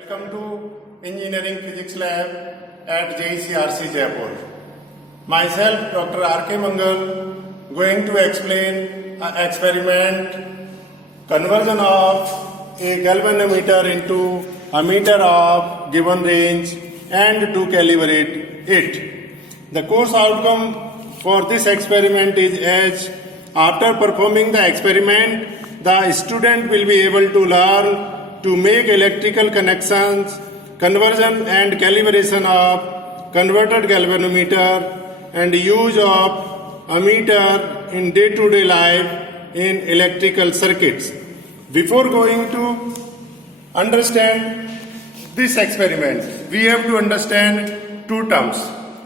Welcome to Engineering Physics Lab at JECRC Jaipur. Myself, Dr. R.K. Mangal, going to explain an experiment conversion of a galvanometer into a meter of given range and to calibrate it. The course outcome for this experiment is as after performing the experiment, the student will be able to learn to make electrical connections, conversion and calibration of converted galvanometer and use of ammeter in day-to-day life in electrical circuits. Before going to understand this experiment, we have to understand two terms.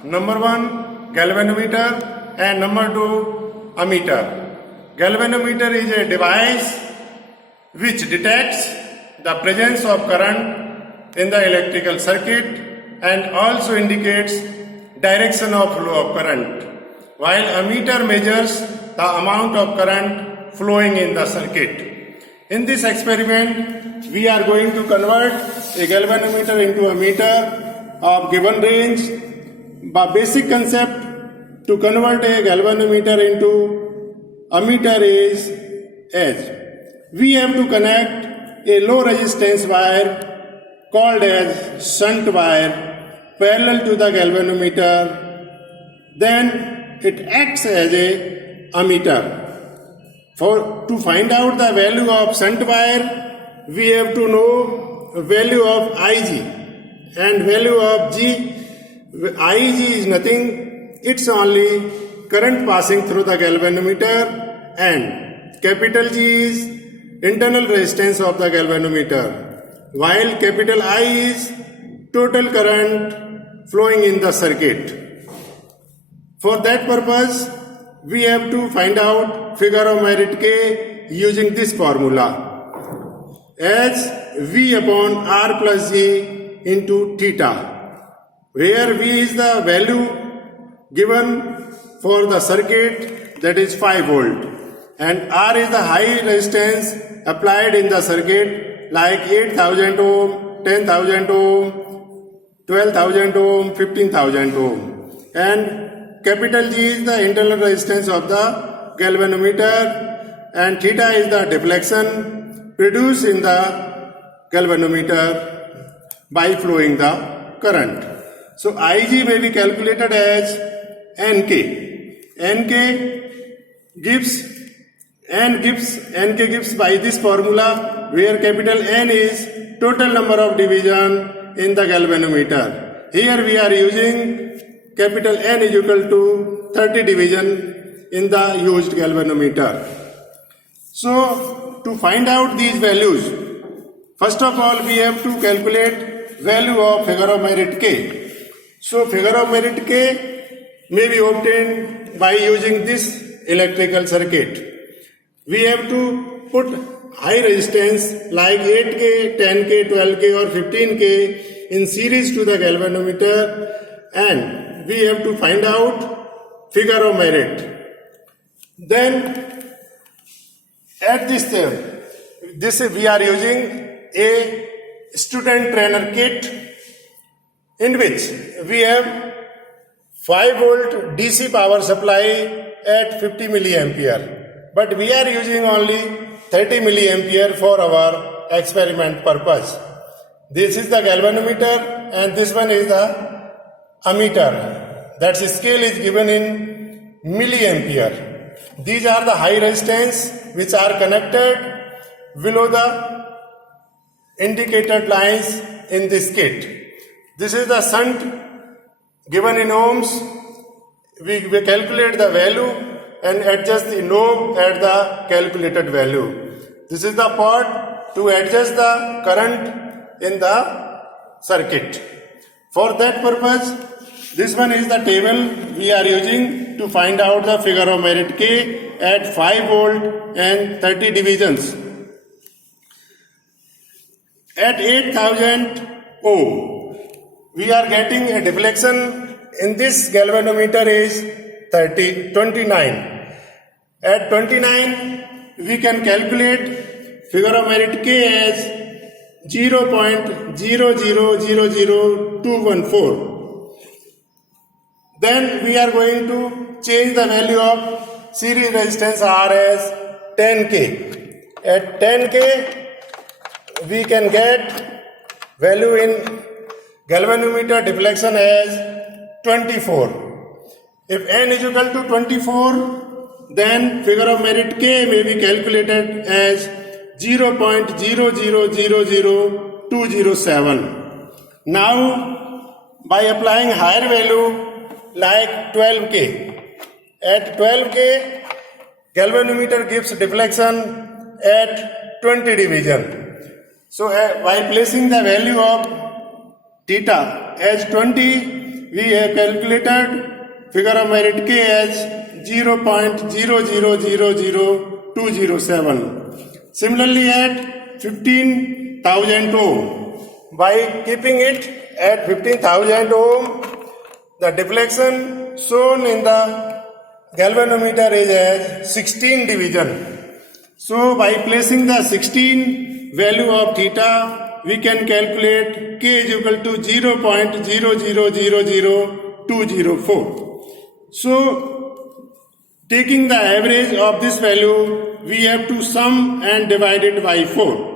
Number one, galvanometer, and number two, ammeter. Galvanometer is a device which detects the presence of current in the electrical circuit and also indicates direction of flow of current, while ammeter measures the amount of current flowing in the circuit. In this experiment, we are going to convert a galvanometer into a meter of given range. The basic concept to convert a galvanometer into ammeter is as we have to connect a low resistance wire called as shunt wire parallel to the galvanometer. Then it acts as a ammeter. To find out the value of shunt wire, we have to know value of Ig and value of G. Ig is nothing, it's only current passing through the galvanometer, and capital G is internal resistance of the galvanometer, while capital I is total current flowing in the circuit. For that purpose, we have to find out figure of merit K using this formula as V upon R plus G into theta, where V is the value given for the circuit, that is 5 volt, and R is the high resistance applied in the circuit like 8000 ohm, 10,000 ohm, 12,000 ohm, 15,000 ohm, and capital G is the internal resistance of the galvanometer, and theta is the deflection produced in the galvanometer by flowing the current. So Ig may be calculated as Nk. Nk gives by this formula, where capital N is total number of division in the galvanometer. Here we are using capital N is equal to 30 division in the used galvanometer. So to find out these values, first of all we have to calculate value of figure of merit K. So figure of merit K may be obtained by using this electrical circuit. We have to put high resistance like 8K, 10K, 12K or 15K in series to the galvanometer, and we have to find out figure of merit. Then at this time, we are using a student trainer kit in which we have 5 volt DC power supply at 50 milliampere. But we are using only 30 milliampere for our experiment purpose. This is the galvanometer and this one is the ammeter. That scale is given in milliampere. These are the high resistance which are connected below the indicated lines in this kit. This is the shunt given in ohms. We calculate the value and adjust the knob at the calculated value. This is the part to adjust the current in the circuit. For that purpose, this one is the table we are using to find out the figure of merit K at 5 volt and 30 divisions. At 8000 ohm, we are getting a deflection in this galvanometer is 29. At 29, we can calculate figure of merit K as 0.0000214. Then we are going to change the value of series resistance R as 10K. At 10K, we can get value in galvanometer deflection as 24. If N is equal to 24, then figure of merit K may be calculated as 0.0000207. Now, by applying higher value like 12K, at 12K, galvanometer gives deflection at 20 division. So, by placing the value of theta as 20, we have calculated figure of merit K as 0.0000207. Similarly, at 15,000 ohm, by keeping it at 15,000 ohm, the deflection shown in the galvanometer is as 16 division. So, by placing the 16 value of theta, we can calculate K is equal to 0.0000204. So, taking the average of this value, we have to sum and divide it by 4.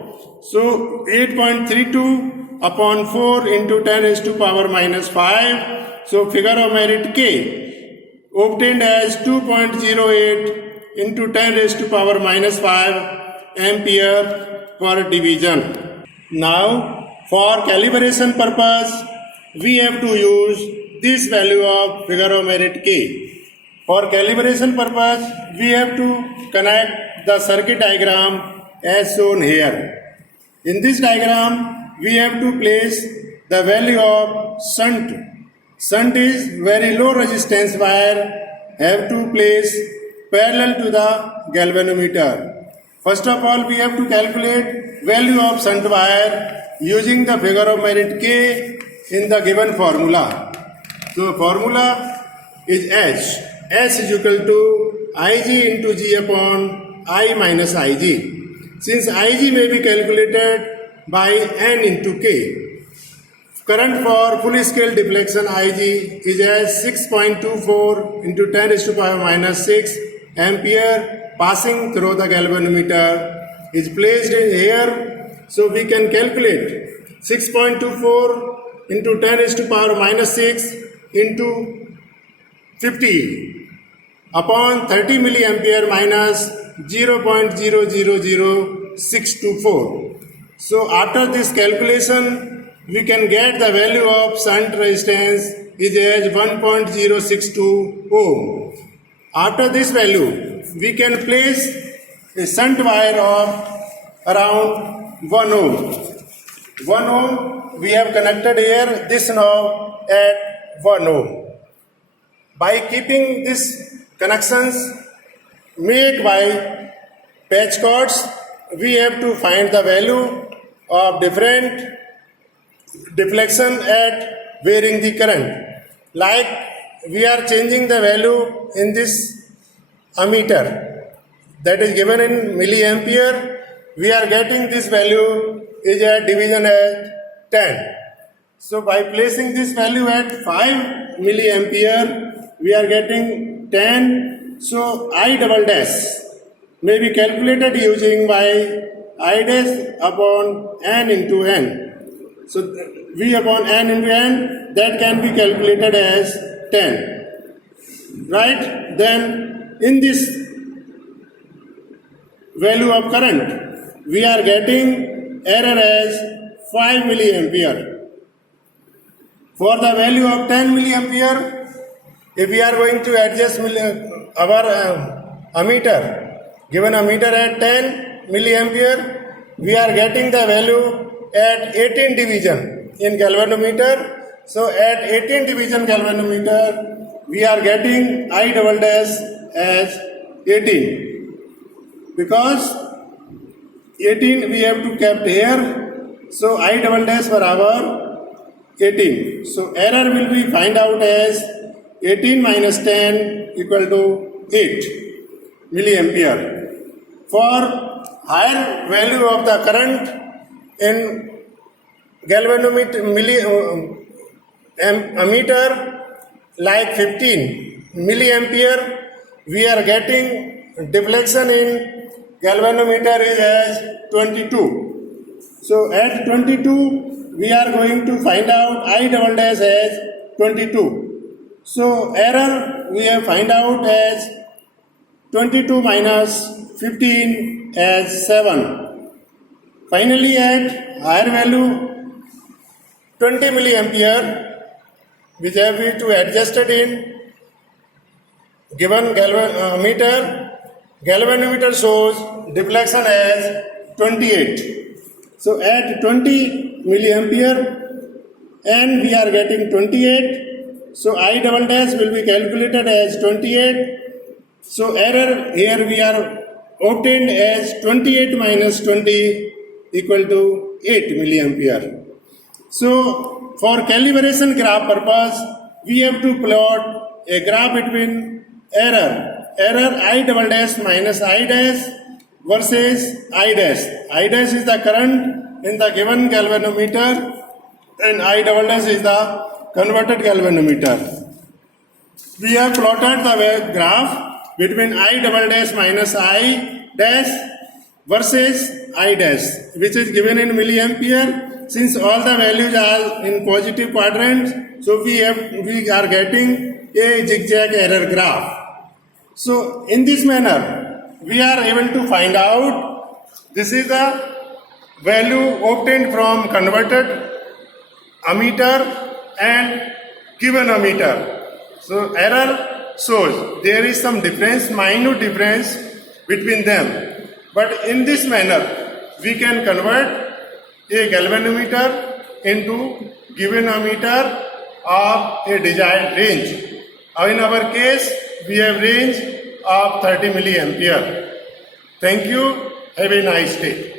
So, 8.32 upon 4 into 10 raised to power minus 5. So, figure of merit K obtained as 2.08 into 10 raised to power minus 5 ampere per division. Now, for calibration purpose, we have to use this value of figure of merit K. For calibration purpose, we have to connect the circuit diagram as shown here. In this diagram, we have to place the value of shunt. Shunt is very low resistance wire, have to place parallel to the galvanometer. First of all, we have to calculate value of shunt wire using the figure of merit K in the given formula. So, formula is H. S is equal to Ig into G upon I minus Ig. Since Ig may be calculated by N into K, current for full scale deflection Ig is as 6.24 into 10 raised to power minus 6 ampere passing through the galvanometer is placed in here. So we can calculate 6.24 into 10 raised to power minus 6 into 50 upon 30 milliampere minus 0.000624. So after this calculation, we can get the value of shunt resistance is as 1.062 ohm. After this value, we can place a shunt wire of around 1 ohm. 1 ohm we have connected here this knob at 1 ohm. By keeping these connections made by patch cords, we have to find the value of different deflection at varying the current. Like we are changing the value in this ammeter that is given in milliampere, we are getting this value is at division as 10. So by placing this value at 5 milliampere, we are getting 10. So I double dash may be calculated using by I dash upon n into n. So V upon n into n, that can be calculated as 10. Right? Then in this value of current, we are getting error as 5 milliampere. For the value of 10 milliampere, if we are going to adjust our ammeter, given ammeter at 10 milliampere, we are getting the value at 18 division in galvanometer. So at 18 division galvanometer, we are getting I double dash as 18. Because 18 we have to kept here. So I double dash barabar 18. So error will be find out as 18 minus 10 equal to 8 milliampere. For higher value of the current in galvanometer ammeter like 15 milliampere, we are getting deflection in galvanometer is as 22. So at 22 we are going to find out I double dash as 22. So error we have find out as 22 minus 15 as 7. Finally at higher value 20 milliampere, which have we to adjusted in given galvanometer shows deflection as 28. So at 20 milliampere and we are getting 28. So I double dash will be calculated as 28. So error here we are obtained as 28 minus 20 equal to 8 milliampere. So for calibration graph purpose, we have to plot a graph between error I double dash minus I dash versus I dash. I dash is the current in the given galvanometer and I double dash is the converted galvanometer. We have plotted the graph between I double dash minus I dash versus I dash, which is given in milliampere. Since all the values are in positive quadrant, so we are getting a zigzag error graph. So in this manner, we are able to find out this is the value obtained from converted ammeter and given ammeter. So error shows there is some difference, minute difference between them. But in this manner, we can convert a galvanometer into given ammeter of a desired range. In our case, we have range of 30 milliampere. Thank you. Have a nice day.